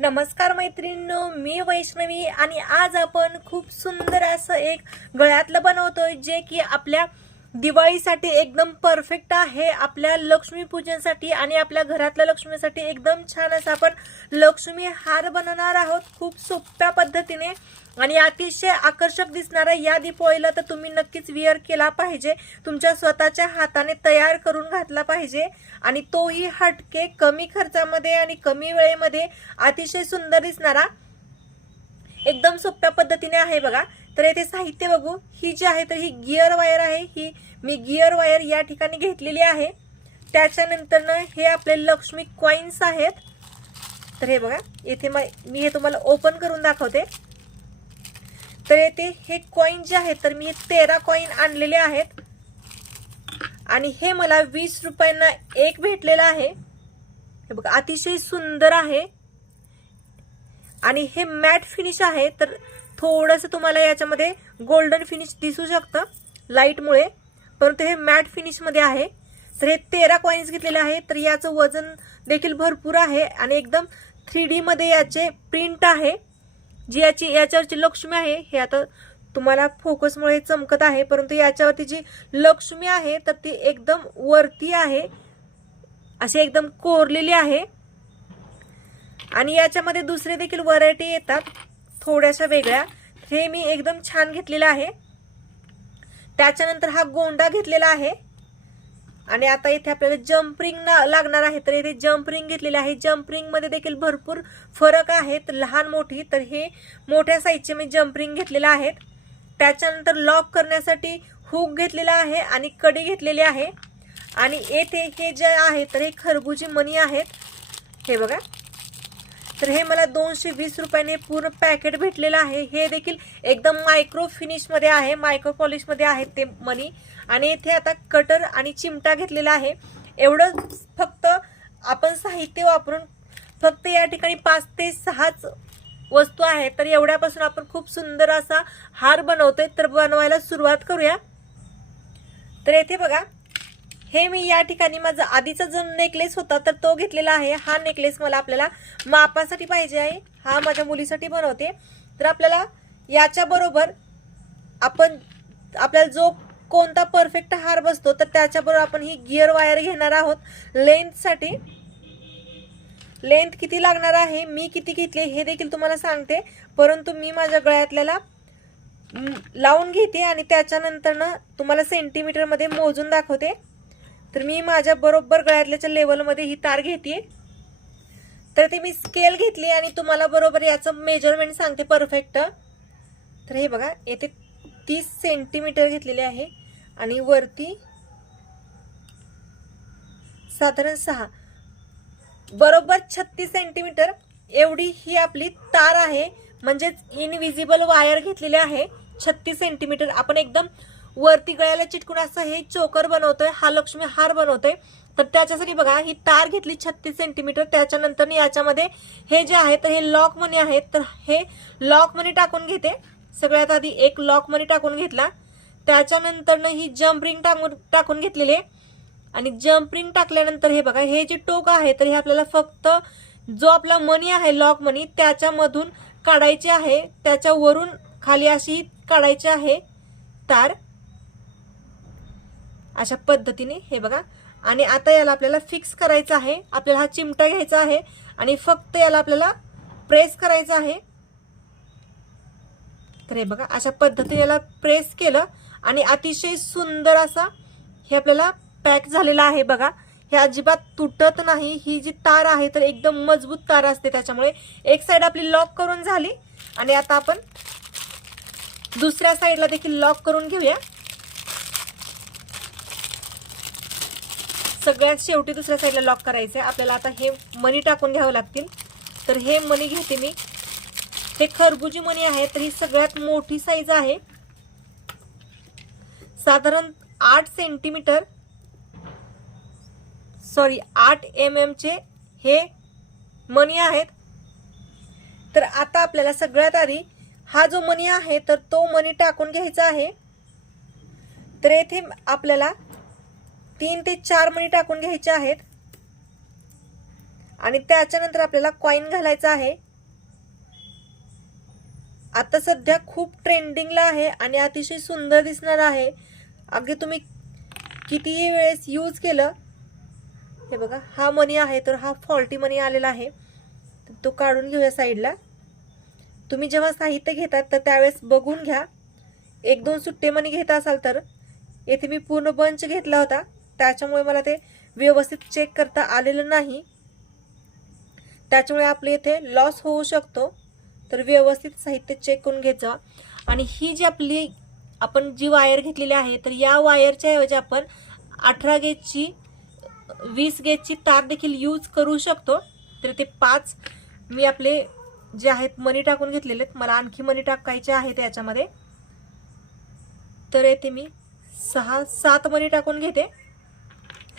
नमस्कार मैत्रिणींनो मी वैष्णवी आणि आज आपण खूप सुंदर असं एक गळ्यातलं बनवतोय जे की आपल्या दिवाळीसाठी एकदम परफेक्ट आहे. आपल्या लक्ष्मी पूजनसाठी आणि आपल्या घरातल्या लक्ष्मीसाठी एकदम छान असं आपण लक्ष्मी हार बनवणार आहोत. खूप सोप्या पद्धतीने आणि अतिशय आकर्षक दिसणारा या दीपावलीला तर तुम्ही नक्कीच विअर केला पाहिजे. तुमच्या स्वतःच्या हाताने तयार करून घातला पाहिजे. आणि तोही हटके कमी खर्चामध्ये आणि कमी वेळेमध्ये अतिशय सुंदर दिसणारा. एकदम सोप्या पद्धतीने आहे बघा. तर येथे साहित्य बघू. ही जी आहे तर ही गिअर वायर आहे. ही मी गिअर वायर या ठिकाणी घेतलेली आहे. त्याच्यानंतर ना हे आपले लक्ष्मी कॉइन्स आहेत. तर हे बघा येथे मी हे तुम्हाला ओपन करून दाखवते. तर येथे हे कॉइन जे आहेत तर मी हे तेरा कॉइन आणलेले आहेत. आणि हे मला वीस रुपयांना एक भेटलेलं आहे. हे बघा अतिशय सुंदर आहे. आणि हे मॅट फिनिश आहे तर थोडंसं तुम्हाला याच्यामध्ये गोल्डन फिनिश दिसू शकतं लाईटमुळे परंतु हे मॅट फिनिशमध्ये आहे. तर हे तेरा कॉईन्स घेतलेले आहे तर याचं वजन देखील भरपूर आहे आणि एकदम थ्री डीमध्ये याचे प्रिंट आहे. जी याची याच्यावरची लक्ष्मी आहे हे आता तुम्हाला फोकसमुळे चमकत आहे. परंतु याच्यावरती जी लक्ष्मी आहे तर ती एकदम वरती आहे. अशी एकदम कोरलेली आहे. आणि याच्यामध्ये दुसरे देखील व्हरायटी येतात. थोड्याशा वेगळ्या. हे मी एकदम छान घेतलेलं आहे. त्याच्यानंतर हा गोंडा घेतलेला आहे. आणि आता इथे आपल्याला जम्परिंग लागणार आहे. तर इथे जम्परिंग घेतलेले आहे. जम्प रिंगमध्ये देखील भरपूर फरक आहेत. लहान मोठी. तर हे मोठ्या साईजचे मी जम्परिंग घेतलेले आहेत. त्याच्यानंतर लॉक करण्यासाठी हुक घेतलेला आहे आणि कडी घेतलेली आहे. आणि येथे हे जे आहे तर हे खरबुजी मणी आहेत. हे बघा. तर हे मला दोनशे वीस रुपयाने पूर्ण पॅकेट भेटलेलं आहे. हे देखील एकदम मायक्रो फिनिशमध्ये आहे मायक्रो पॉलिशमध्ये आहे ते मनी आणि इथे आता कटर आणि चिमटा घेतलेला आहे. एवढं फक्त आपण साहित्य वापरून फक्त या ठिकाणी पाच ते सहाच वस्तू आहेत. तर एवढ्यापासून आपण खूप सुंदर असा हार बनवतोय. तर बनवायला सुरुवात करूया. तर येथे बघा हे मी या ठिकाणी माझा आधीचा जो नेकलेस होता तर तो घेतलेला आहे. हा नेकलेस मला आपल्याला मापासाठी पाहिजे आहे. हा माझ्या मुलीसाठी बनवते तर आपल्याला याच्याबरोबर आपण आपल्याला जो कोणता परफेक्ट हार बसतो तर त्याच्याबरोबर आपण ही गिअर वायर घेणार आहोत. लेंथसाठी लेंथ किती लागणार आहे? मी किती घेतली हे देखील तुम्हाला सांगते. परंतु मी माझ्या गळ्यातल्याला लावून घेते आणि त्याच्यानंतर ना तुम्हाला सेंटीमीटरमध्ये मोजून दाखवते. तर मी माझ्या बरोबर गळ्यातल्याच्या लेवलमध्ये ही तार घेते तर ते मी स्केल घेतली आणि तुम्हाला बरोबर याचं मेजरमेंट सांगते परफेक्ट तर हे बघा येथे तीस सेंटीमीटर घेतलेले आहे आणि वरती साधारण सहा. बरोबर छत्तीस सेंटीमीटर एवढी ही आपली तार आहे. म्हणजेच इनविजिबल वायर घेतलेली आहे. छत्तीस सेंटीमीटर आपण एकदम वरती गळ्याला चिटकून असं हे चोकर बनवतोय हा लक्ष्मी हार बनवतोय. तर त्याच्यासाठी बघा ही तार घेतली छत्तीस सेंटीमीटर त्याच्यानंतर याच्यामध्ये हे जे आहे तर हे लॉक मनी आहेत तर हे लॉक मनी टाकून घेते. सगळ्यात आधी एक लॉक मनी टाकून घेतला. त्याच्यानंतर ही जम्परिंग टाकून टाकून घेतलेली आहे. आणि जम्परिंग टाकल्यानंतर हे बघा हे जे टोक आहे तर हे आपल्याला फक्त जो आपला मनी आहे लॉक मनी त्याच्यामधून काढायचे आहे. त्याच्यावरून खाली अशी काढायची आहे तार. अशा पद्धतीने हे बघा. आणि आता याला आपल्याला फिक्स करायचं आहे. आपल्याला हा चिमटा घ्यायचा आहे आणि फक्त याला आपल्याला प्रेस करायचं आहे. तर हे बघा अशा पद्धतीने याला प्रेस केलं आणि अतिशय सुंदर असा हे आपल्याला पॅक झालेला आहे बघा. हे अजिबात तुटत नाही. ही जी तार आहे तर एकदम मजबूत तार असते त्याच्यामुळे एक साईड आपली लॉक करून झाली. आणि आता आपण दुसऱ्या साईडला देखील लॉक करून घेऊया. सगळ्यात शेवटी दुसऱ्या साईडला लॉक करायचं आहे. आपल्याला आता हे मनी टाकून घ्यावं लागतील. तर हे मनी घेते मी. हे खरबुजी मनी आहे तर ही सगळ्यात मोठी साईज आहे. साधारण आठ सेंटीमीटर सॉरी आठ एम एमचे हे मनी आहेत. तर आता आपल्याला सगळ्यात आधी हा जो मनी आहे तर तो मनी टाकून घ्यायचा आहे. तर येथे आपल्याला तीन ते चार मणी टाकून घ्यायचे आहेत. आणि त्याच्यानंतर आपल्याला कॉईन घालायचा आहे. आता सध्या खूप ट्रेंडिंगला आहे आणि अतिशय सुंदर दिसणार आहे. अगदी तुम्ही कितीही वेळेस यूज केलं हे बघा हा मनी आहे तर हा फॉल्टी मनी आलेला आहे. तो काढून घेऊया साईडला तुम्ही जेव्हा साहित्य घेतात तर त्यावेळेस बघून घ्या. एक दोन सुट्टे मनी घेत असाल तर. येथे मी पूर्ण बंच घेतला होता. त्याच्यामुळे मला ते व्यवस्थित चेक करता आलेलं नाही. त्याच्यामुळे आपले इथे लॉस होऊ शकतो. तर व्यवस्थित साहित्य चेक करून घ्यायचं आणि ही जी आपली आपण जी वायर घेतलेली आहे तर या वायरच्या ऐवजी आपण अठरा गेजची वीस गेजची तार देखील यूज करू शकतो. तर ते पाच मी आपले जे आहेत मनी टाकून घेतलेले आहेत. मला आणखी मनी टाकायचे आहेत याच्यामध्ये तर येथे मी सहा सात मनी टाकून घेते.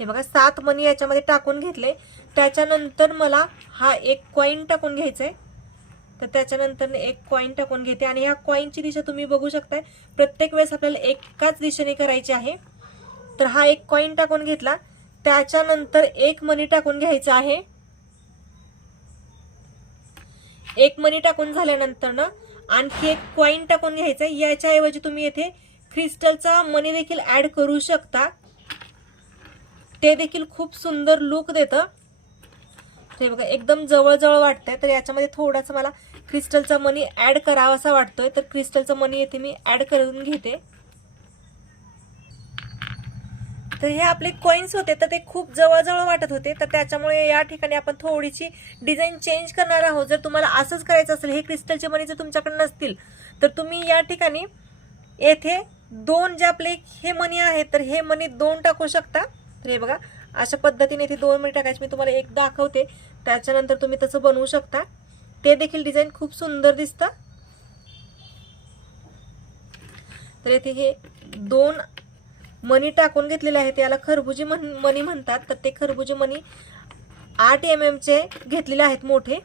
हे बघा सात मनी याच्यामध्ये टाकून घेतले. त्याच्यानंतर मला हा एक कॉईन टाकून घ्यायचा आहे तर त्याच्यानंतर एक कॉईन टाकून घेते. आणि ह्या कॉईनची दिशा तुम्ही बघू शकताय. प्रत्येक वेळेस आपल्याला एकाच दिशेने करायची आहे. तर हा एक कॉईन टाकून घेतला. त्याच्यानंतर एक मनी टाकून घ्यायचा आहे. एक मनी टाकून झाल्यानंतर ना आणखी एक कॉईन टाकून घ्यायचा आहे याच्याऐवजी तुम्ही येथे क्रिस्टलचा मनी देखील ॲड करू शकता. ते देखील खूप सुंदर लुक देतं. ते बघा एकदम जवळजवळ वाटतंय. तर याच्यामध्ये थोडासा मला क्रिस्टलचा मनी ॲड करावा असा वाटतोय. तर क्रिस्टलचा मनी येथे मी ॲड करून घेते. तर हे आपले कॉइन्स होते तर ते खूप जवळजवळ वाटत होते. तर त्याच्यामुळे या ठिकाणी आपण थोडीशी डिझाईन चेंज करणार आहोत. जर तुम्हाला असंच करायचं असेल हे क्रिस्टलचे मनी जर तुमच्याकडे नसतील तर तुम्ही या ठिकाणी येथे दोन जे आपले हे मनी आहेत तर हे मनी दोन टाकू शकता. तर हे बघा अशा पद्धतीने इथे दोन मनी टाकायचे. मी तुम्हाला एक दाखवते. त्याच्यानंतर तुम्ही तसं बनवू शकता. ते देखील डिझाईन खूप सुंदर दिसतं. तर येथे हे दोन मनी टाकून घेतलेले आहेत. याला खरबुजी म्हण मनी म्हणतात. तर ते खरबुजी मनी आठ एम एमचे घेतलेले आहेत मोठे.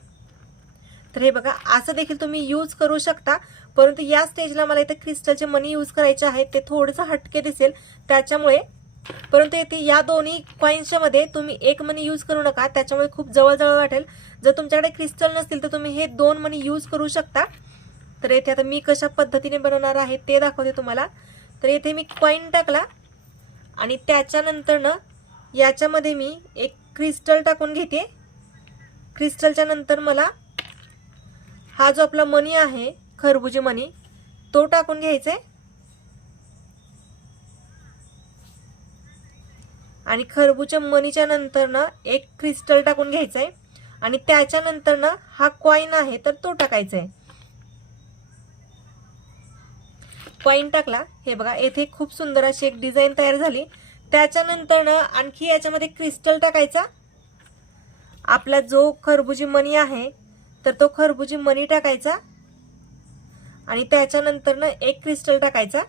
तर हे बघा असं देखील तुम्ही यूज करू शकता. परंतु या स्टेजला मला इथे क्रिस्टलचे मनी यूज करायचे आहेत. ते थोडंसं हटके दिसेल. त्याच्यामुळे परंतु येथे या दोन्ही कॉईन्सच्या मध्ये तुम्ही एक मनी यूज करू नका. त्याच्यामुळे खूप जवळजवळ वाटेल. जर तुमच्याकडे क्रिस्टल नसतील तर तुम्ही हे दोन मनी यूज करू शकता. तर येथे आता मी कशा पद्धतीने बनवणार आहे ते दाखवते तुम्हाला. तर येथे मी कॉईन टाकला. आणि त्याच्यानंतरनं याच्यामध्ये मी एक क्रिस्टल टाकून घेते. क्रिस्टलच्या नंतर मला हा जो आपला मनी आहे खरबुजी मनी तो टाकून घ्यायचा. आहे आणि खरबूजच्या मनीच्या नंतर ना एक क्रिस्टल टाकून घ्यायचा आहे आणि त्याच्यानंतर ना हा कॉईन आहे तर तो टाकायचा आहे कॉईन टाकला. हे बघा येथे खूप सुंदर अशी एक डिझाईन तयार झाली. त्याच्यानंतर ना आणखी याच्यामध्ये क्रिस्टल टाकायचा. आपला जो खरबुजी मनी आहे तर तो खरबुजी मनी टाकायचा. आणि त्याच्यानंतर ना एक क्रिस्टल टाकायचा.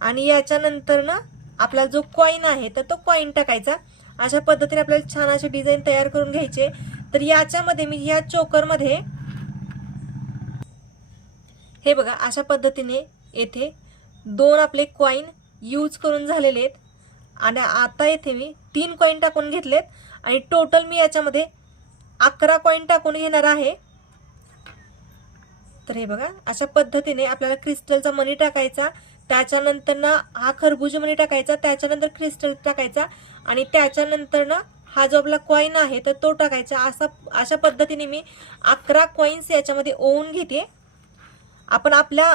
आणि याच्यानंतर ना आपला जो कॉईन आहे तर तो कॉईन टाकायचा. अशा पद्धतीने आपल्याला छान असे डिझाईन तयार करून घ्यायचे तर याच्यामध्ये मी या चोकरमध्ये हे बघा अशा पद्धतीने येथे दोन आपले कॉईन यूज करून झालेले आहेत. आणि आता येथे मी तीन कॉईन टाकून घेतलेत. आणि टोटल मी याच्यामध्ये अकरा कॉईन टाकून घेणार आहे. तर हे बघा अशा पद्धतीने आपल्याला क्रिस्टलचा मनी टाकायचा. त्याच्यानंतर ना हा खरबुजमध्ये म्हणजे टाकायचा त्याच्यानंतर क्रिस्टल टाकायचा आणि त्याच्यानंतर ना हा जो आपला कॉईन आहे तर तो टाकायचा. असा अशा पद्धतीने मी अकरा कॉईन्स याच्यामध्ये ओवून घेते. आपण आपल्या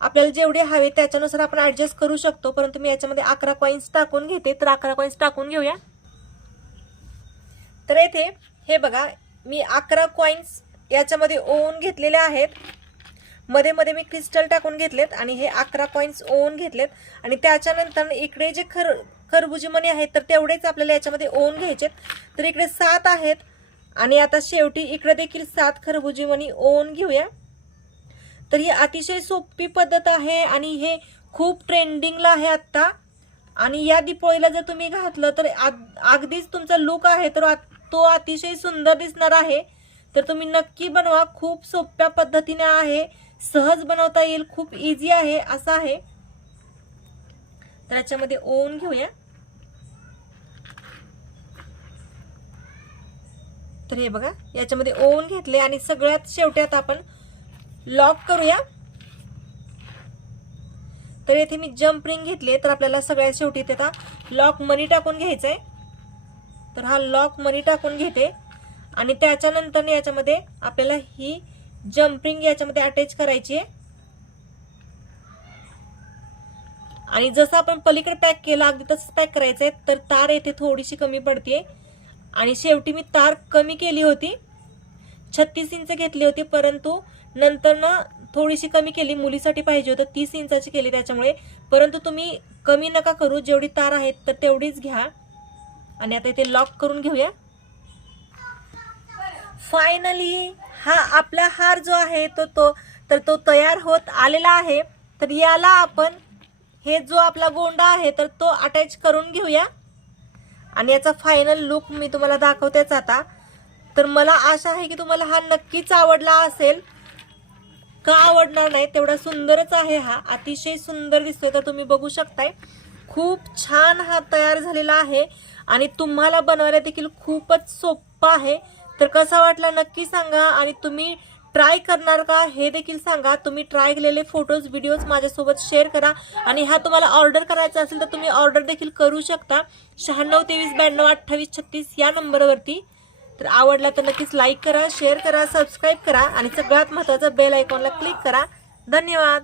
आपल्याला जेवढे हवे त्याच्यानुसार आपण ॲडजस्ट करू शकतो. परंतु मी याच्यामध्ये अकरा कॉईन्स टाकून घेते. तर अकरा कॉईन्स टाकून घेऊया. तर येथे हे बघा मी अकरा कॉईन्स याच्यामध्ये ओवून घेतलेले आहेत. मध्ये मध्ये मी क्रिस्टल टाकून घेतलेत आणि हे अकरा कॉईन्स ओवून घेतलेत. आणि त्याच्यानंतर इकडे जे खर खरबुजी मणी आहेत तर तेवढेच आपल्याला याच्यामध्ये ओवून घ्यायचेत. तर इकडे सात आहेत. आणि आता शेवटी इकडे देखील सात खरबुजी मणी ओवून घेऊया. तर ही अतिशय सोपी पद्धत आहे आणि हे खूप ट्रेंडिंगला आहे आत्ता. आणि या दिपोळीला जर तुम्ही घातलं तर आग- अगदीच तुमचा लुक आहे तर आ- तो अतिशय सुंदर दिसणार आहे. तर तुम्ही नक्की बनवा खूप सोप्या पद्धतीने आहे. सहज बनवता येईल खूप इझी आहे असं आहे. तर याच्यामध्ये ओवून घेऊया. तर हे बघा याच्यामध्ये ओवून घेतले आणि सगळ्यात शेवटी आता आपण लॉक करूया. तर येथे मी जम्प रिंग घेतली तर आपल्याला सगळ्यात शेवटी त्याचा आता लॉक मनी टाकून घ्यायचा आहे तर हा लॉक मनी टाकून घेते. आणि त्याच्यानंतर याच्यामध्ये आपल्याला ही जम्पिंग याच्यामध्ये अटॅच करायची आहे. आणि जसं आपण पलीकडे पॅक केलं अगदी तसंच पॅक करायचं आहे तर तार येथे थोडीशी कमी पडते आणि शेवटी मी तार कमी केली होती. छत्तीस इंच घेतली होती परंतु नंतर ना थोडीशी कमी केली. मुलीसाठी पाहिजे होतं तीस इंचाची केली त्याच्यामुळे. परंतु तुम्ही कमी नका करू. जेवढी तार आहेत तर तेवढीच घ्या. आणि आता इथे लॉक करून घेऊया. फायनली हा आपला हार जो आहे तो तो तर तो तयार होत आलेला आहे. तर याला आपण हे जो आपला गोंडा आहे तर तो अटॅच करून घेऊया. आणि याचा फायनल लुक मी तुम्हाला दाखवतेच आता. तर मला आशा आहे की तुम्हाला हा नक्कीच आवडला असेल. का आवडणार नाही तेवढा सुंदरच आहे हा. अतिशय सुंदर दिसतोय तर तुम्ही बघू शकताय. खूप छान हा तयार झालेला आहे. आणि तुम्हाला बनवायला देखील खूपच सोपा आहे. तर कसा वाटला नक्की सांगा आणि तुम्ही ट्राय करणार का हे देखील सांगा. तुम्ही ट्राय केलेले फोटोज व्हिडिओज माझ्यासोबत शेअर करा आणि हा तुम्हाला ऑर्डर करायचा असेल तर तुम्ही ऑर्डर देखील करू शकता. शहाण्णव तेवीस ब्याण्णव अठ्ठावीस छत्तीस या नंबरवरती. तर आवडला तर नक्कीच लाईक करा शेअर करा सबस्क्राईब करा आणि सगळ्यात महत्त्वाचं बेल आयकॉनला क्लिक करा. धन्यवाद.